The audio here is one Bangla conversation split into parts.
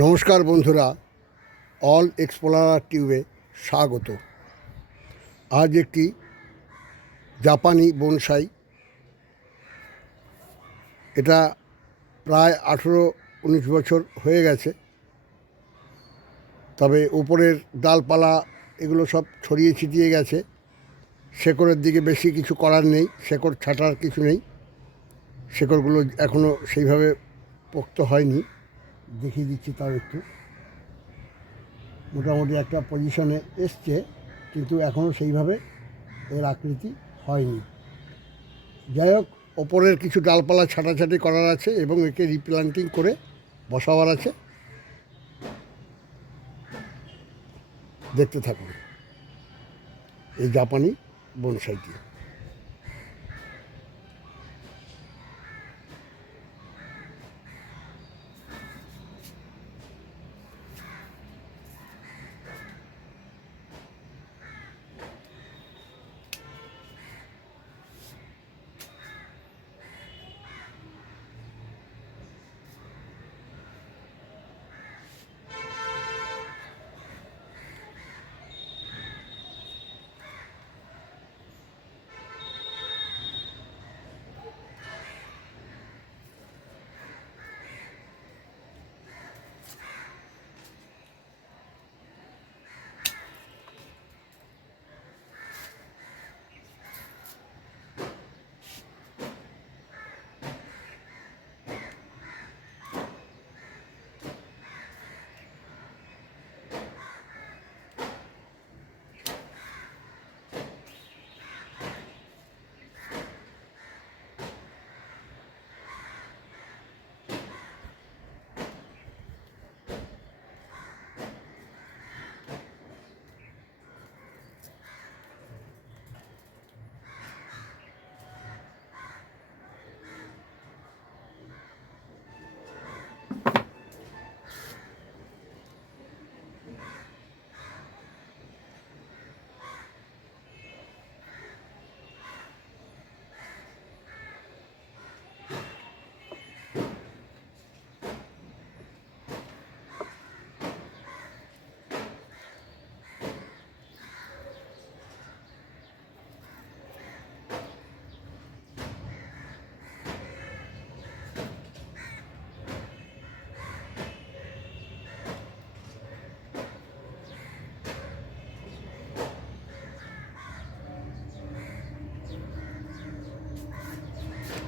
নমস্কার বন্ধুরা, অল এক্সপ্লোরার টিউবে স্বাগত। আজ একটি জাপানি বনসাই, এটা প্রায় 18-19 বছর হয়ে গেছে। তবে উপরের ডালপালা এগুলো সব ছড়িয়ে ছিটিয়ে গেছে। শেকড়ের দিকে বেশি কিছু করার নেই, শেকড় ছাটার কিছু নেই। শেকড়গুলো এখনও সেইভাবে পোক্ত হয়নি, দেখিয়ে দিচ্ছি তাও একটু। মোটামুটি একটা পজিশনে এসছে, কিন্তু এখনও সেইভাবে এর আকৃতি হয়নি। যাই হোক, ওপরের কিছু ডালপালা ছাটাছাটি করার আছে এবং একে রিপ্লান্টিং করে বসাবার আছে। দেখতে থাকুন এই জাপানি বনসাইটি।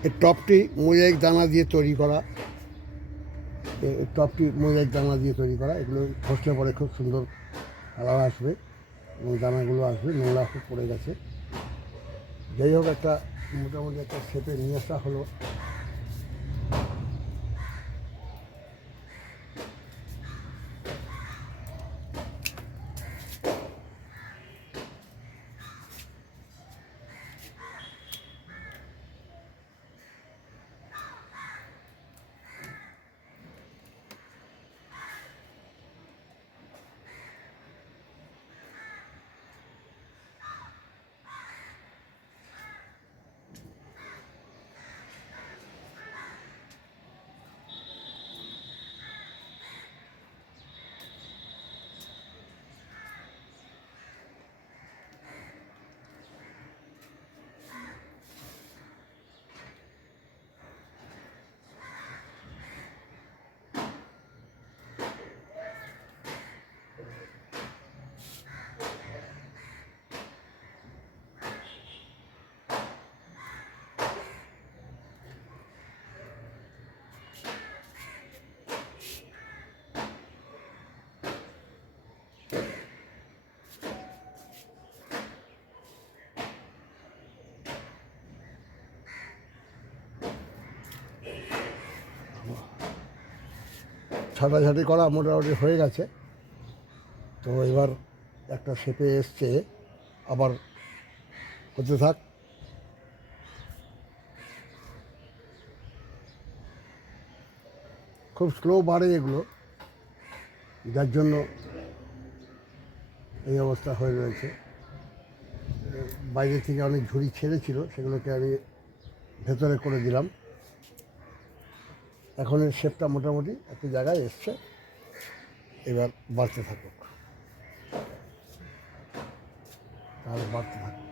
এই টপটি মোজাইক দানা দিয়ে তৈরি করা, এগুলো ঘষলে পরে খুব সুন্দর কালার আসবে এবং দানাগুলো আসবে, নোংরা খুব পড়ে গেছে। যাই হোক, একটা মোটামুটি একটা শেপে নিয়ে আসা হলো। ছাটাছাটি করা মোটামুটি হয়ে গেছে। তো এবার একটা শেপে এসছে, আবার হতে থাক। খুব স্লো বাড়ে এগুলো, যার জন্য এই অবস্থা হয়ে রয়েছে। বাইরে থেকে অনেক ঝুড়ি ছেড়েছিল, সেগুলোকে আমি ভেতরে করে দিলাম। এখন এর শেপটা মোটামুটি একটা জায়গায় এসছে। এবার বাড়তে থাকুক, তাহলে বাড়তে থাকুক।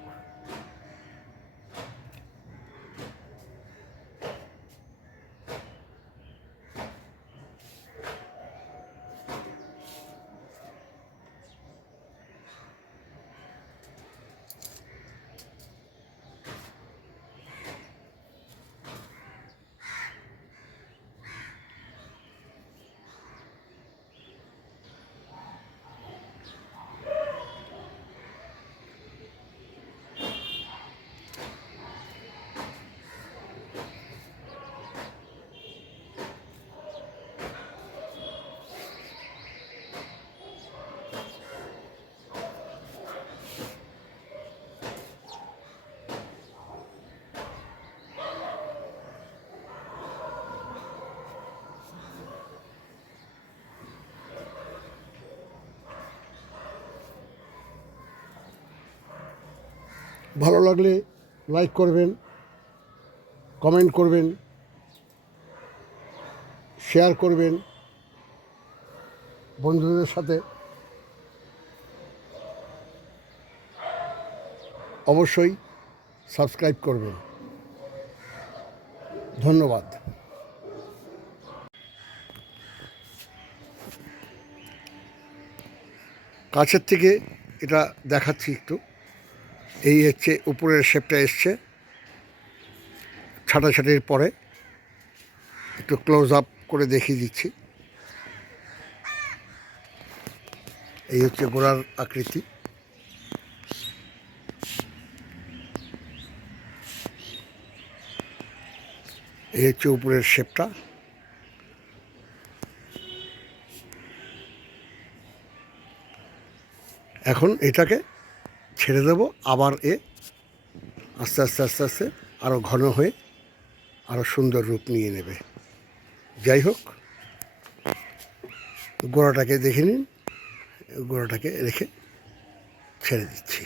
ভালো লাগলে লাইক করবেন, কমেন্ট করবেন, শেয়ার করবেন বন্ধুদের সাথে। অবশ্যই সাবস্ক্রাইব করবেন। ধন্যবাদ। কাছের থেকে এটা দেখাচ্ছি একটু। এই হচ্ছে উপরের শেপটা এসছে ছাটাছাটির পরে, একটু ক্লোজ আপ করে দেখিয়ে দিচ্ছি। এই হচ্ছে গোড়ার আকৃতি। এই হচ্ছে উপরের শেপটা। এখন এটাকে ছেড়ে দেব, আবার আস্তে আস্তে আস্তে আস্তে আরও ঘন হয়ে আরও সুন্দর রূপ নিয়ে নেবে। যাই হোক, গোড়াটাকে দেখে নিন, গোড়াটাকে রেখে ছেড়ে দিচ্ছি।